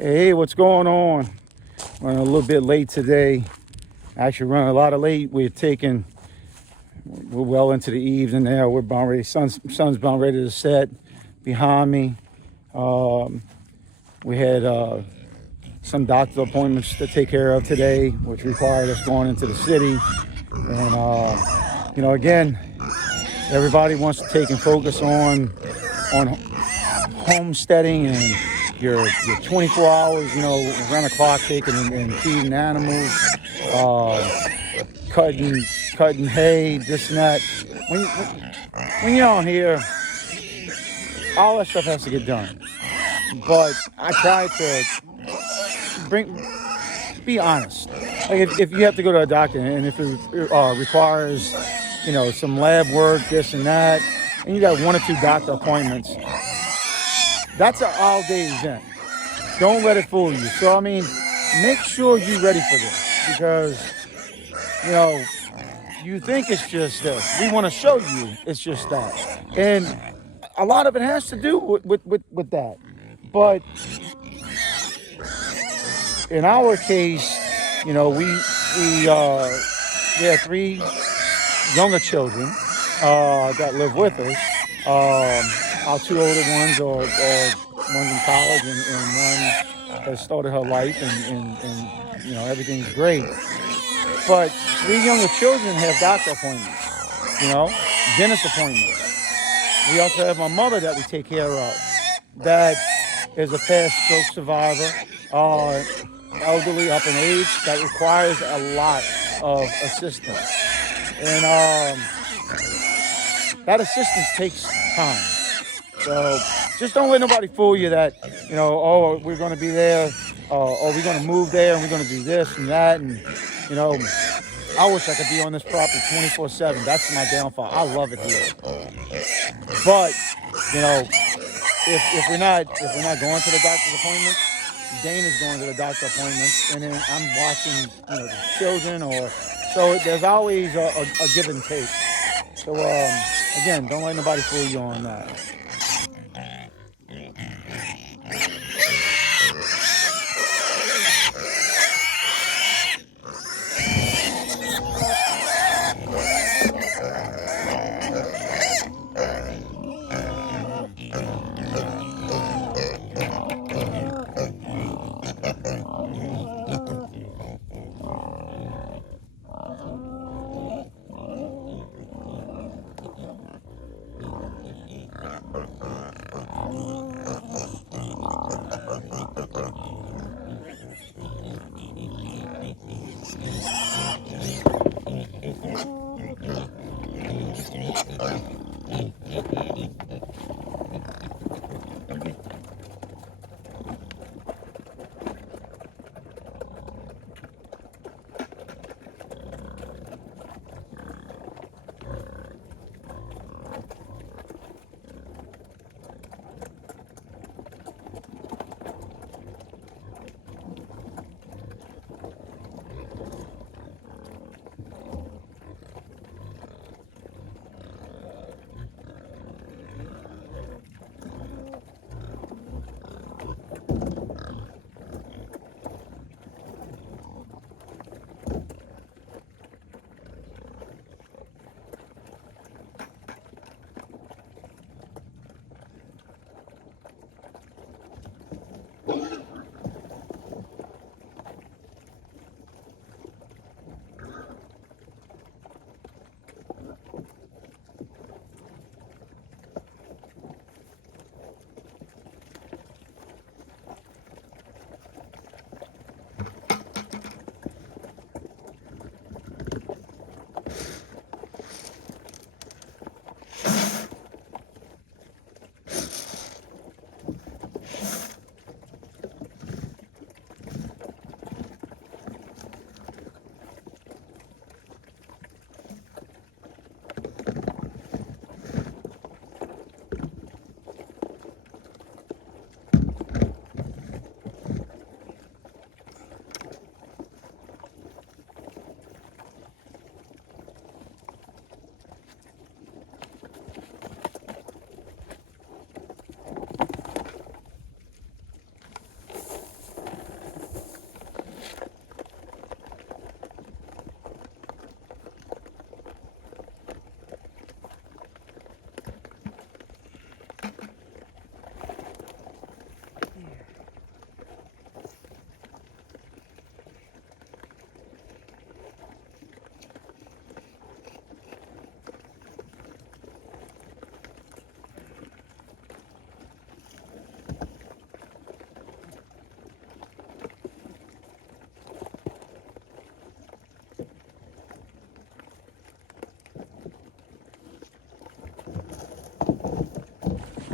Hey, what's going on? Running a little bit late today. Actually, running a lot of late. We're well into the evening now. We're about ready. Sun's about ready to set behind me. We had some doctor appointments to take care of today, which required us going into the city. And again, everybody wants to take and focus on homesteading and your 24 hours, around the clock taking and feeding animals, cutting hay, this and that. When you're on here, all that stuff has to get done. But I try to be honest. Like if you have to go to a doctor and if it requires, some lab work, this and that, and you got one or two doctor appointments, that's an all-day event. Don't let it fool you. So, make sure you're ready for this because, you think it's just this. We want to show you it's just that. And a lot of it has to do with that. But in our case, we have three younger children that live with us. Our two older ones are one's in college and one has started her life and everything's great. But three younger children have doctor appointments, dentist appointments. We also have my mother that we take care of that is a past stroke survivor, elderly, up in age, that requires a lot of assistance. And that assistance takes time. So just don't let nobody fool you that, we're going to be there, or we're going to move there and we're going to do this and that. And, I wish I could be on this property 24/7. That's my downfall. I love it here. But, if we're not going to the doctor's appointments, Dana's going to the doctor's appointments, and then I'm watching, the children, so there's always a give and take. So, again, don't let nobody fool you on that.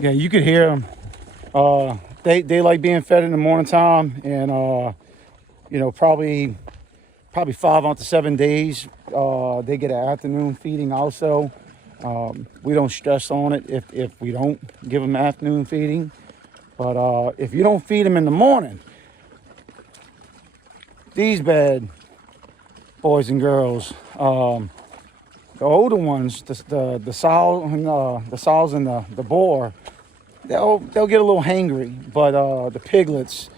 Yeah, you could hear them. They like being fed in the morning time, and probably 5 out of 7 days they get an afternoon feeding also. We don't stress on it if we don't give them afternoon feeding, but if you don't feed them in the morning, these bad boys and girls, the older ones, the sows and the boar, they'll get a little hangry, but the piglets,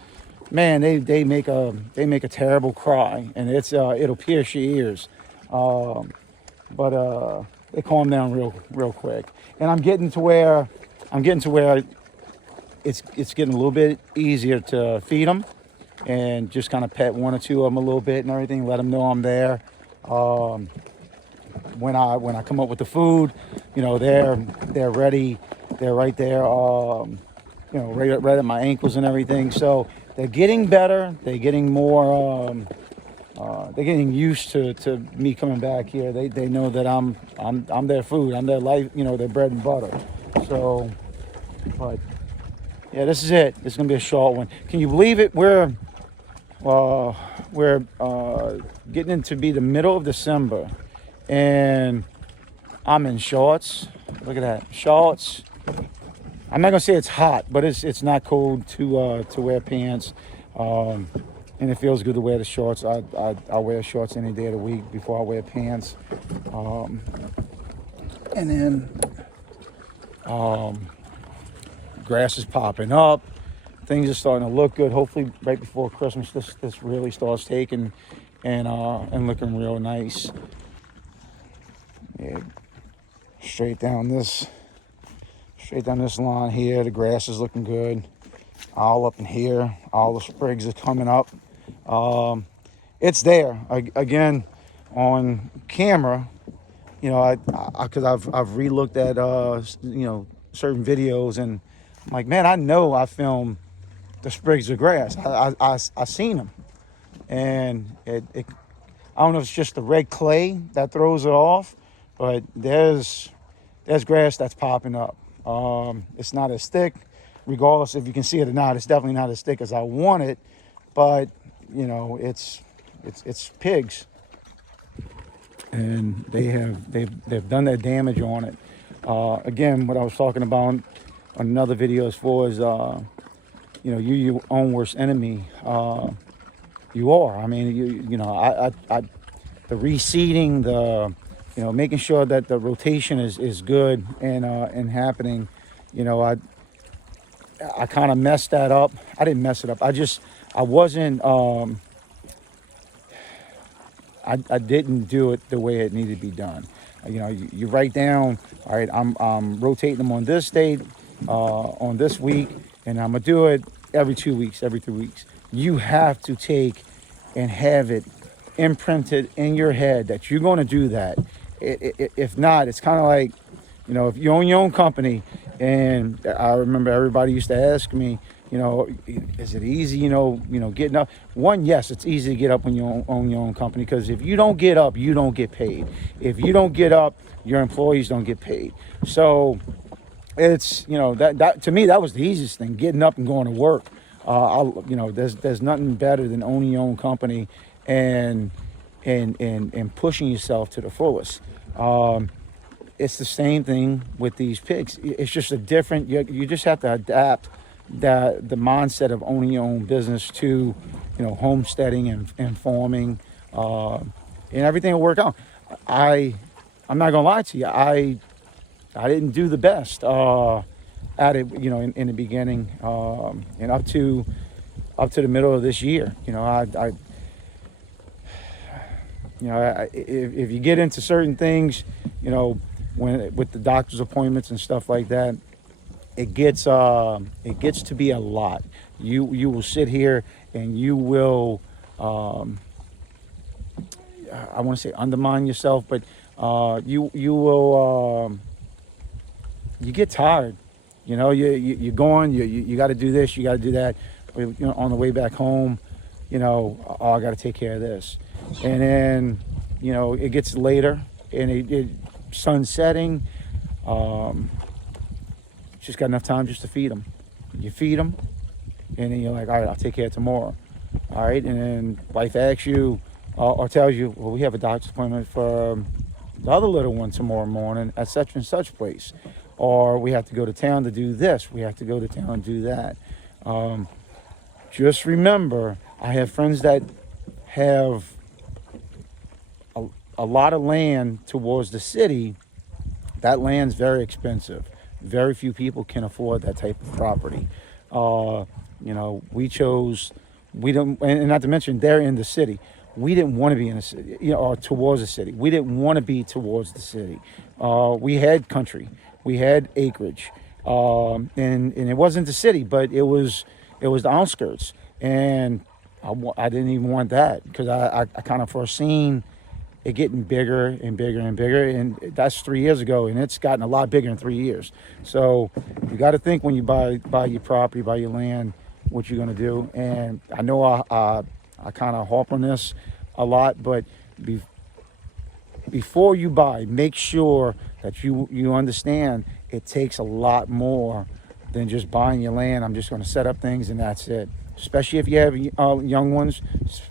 man, they make a terrible cry, and it'll pierce your ears, but they calm down real quick. And I'm getting to where it's getting a little bit easier to feed them, and just kind of pet one or two of them a little bit and everything, let them know I'm there. When I come up with the food, they're ready. They're right there, right at my ankles and everything. So they're getting better. They're getting more. They're getting used to me coming back here. They know that I'm their food. I'm their life. Their bread and butter. So, but yeah, this is it. This is gonna be a short one. Can you believe it? We're getting into be the middle of December, and I'm in shorts. Look at that, shorts. I'm not gonna say it's hot, but it's not cold to wear pants, and it feels good to wear the shorts. I wear shorts any day of the week before I wear pants, and then grass is popping up. Things are starting to look good. Hopefully, right before Christmas, this really starts taking and looking real nice. Yeah, straight down this line here, the grass is looking good. All up in here, all the sprigs are coming up. It's there again on camera. Because I've relooked at certain videos, and I'm like, man, I know I filmed the sprigs of grass. I seen them, and it I don't know if it's just the red clay that throws it off, but there's grass that's popping up. It's not as thick, regardless if you can see it or not. It's definitely not as thick as I want it, but it's pigs, and they've done their damage on it. Again, what I was talking about on another video as far as you're your own worst enemy. You are. I mean, the reseeding, making sure that the rotation is good and happening. I kind of messed that up. I didn't mess it up. I wasn't. I didn't do it the way it needed to be done. You write down. All right, I'm rotating them on this date, on this week, and I'm gonna do it every 2 weeks, every 3 weeks. You have to take and have it imprinted in your head that you're going to do that. If not, it's kind of like, if you own your own company, and I remember everybody used to ask me, is it easy, getting up? One, yes, it's easy to get up when you own your own company, because if you don't get up, you don't get paid. If you don't get up, your employees don't get paid. So it's, that to me, that was the easiest thing, getting up and going to work. There's nothing better than owning your own company and pushing yourself to the fullest. It's the same thing with these pigs. It's just a different. You just have to adapt the mindset of owning your own business to, homesteading and farming, and everything will work out. I'm not gonna lie to you. I didn't do the best at it, in the beginning, and up to the middle of this year. If you get into certain things, when with the doctor's appointments and stuff like that, it gets to be a lot. You will sit here and you will, I want to say undermine yourself, but you will, you get tired. You're going, you got to do this, you got to do that. On the way back home, I got to take care of this. And then, it gets later, and it sun setting, just got enough time just to feed them. You feed them, and then you're like, all right, I'll take care of tomorrow. All right, and then wife asks you or tells you, well, we have a doctor's appointment for the other little one tomorrow morning at such and such place, or we have to go to town to do this, we have to go to town and do that. Just remember, I have friends that have a lot of land towards the city. That land's very expensive. Very few people can afford that type of property. You know, we don't, and not to mention they're in the city. We didn't want to be in the city, you know, or towards the city. We didn't want to be towards the city. We had country, we had acreage, and it wasn't the city, but it was the outskirts, and I didn't even want that, because I kind of foreseen it getting bigger and bigger and bigger, and that's 3 years ago, and it's gotten a lot bigger in 3 years. So you got to think when you buy your property, buy your land, what you're going to do. And I know I kind of harp on this a lot, but before you buy, make sure that you understand it takes a lot more than just buying your land. I'm just going to set up things and that's it. Especially if you have young ones,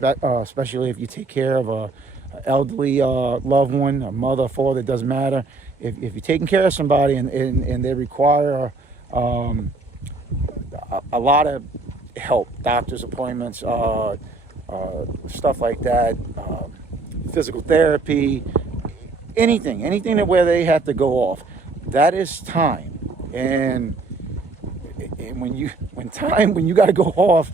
especially if you take care of a elderly loved one, a mother, a father, it doesn't matter. If you're taking care of somebody and they require a lot of help, doctor's appointments, stuff like that, physical therapy, anything that where they have to go off, that is time. And when you got to go off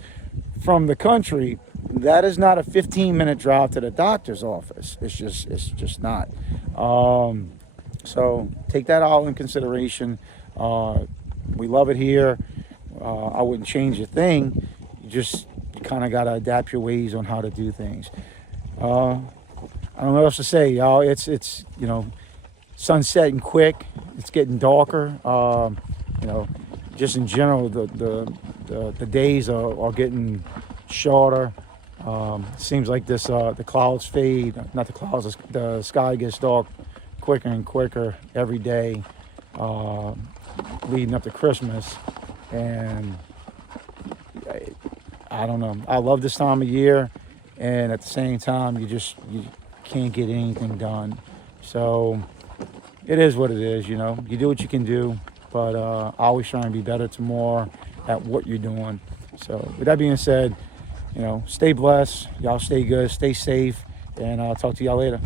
from the country, that is not a 15-minute drive to the doctor's office. It's just not. So take that all in consideration. We love it here. I wouldn't change a thing. You kind of got to adapt your ways on how to do things. I don't know what else to say, y'all. It's you know, sun's setting quick. It's getting darker. You know, just in general, the days are getting shorter. Seems like the clouds fade. Not the clouds. The sky gets dark quicker and quicker every day, leading up to Christmas. And I don't know. I love this time of year, and at the same time, you can't get anything done. So it is what it is. You know, you do what you can do, but always try and be better tomorrow at what you're doing. So with that being said, you know, stay blessed. Y'all stay good, stay safe, and I'll talk to y'all later.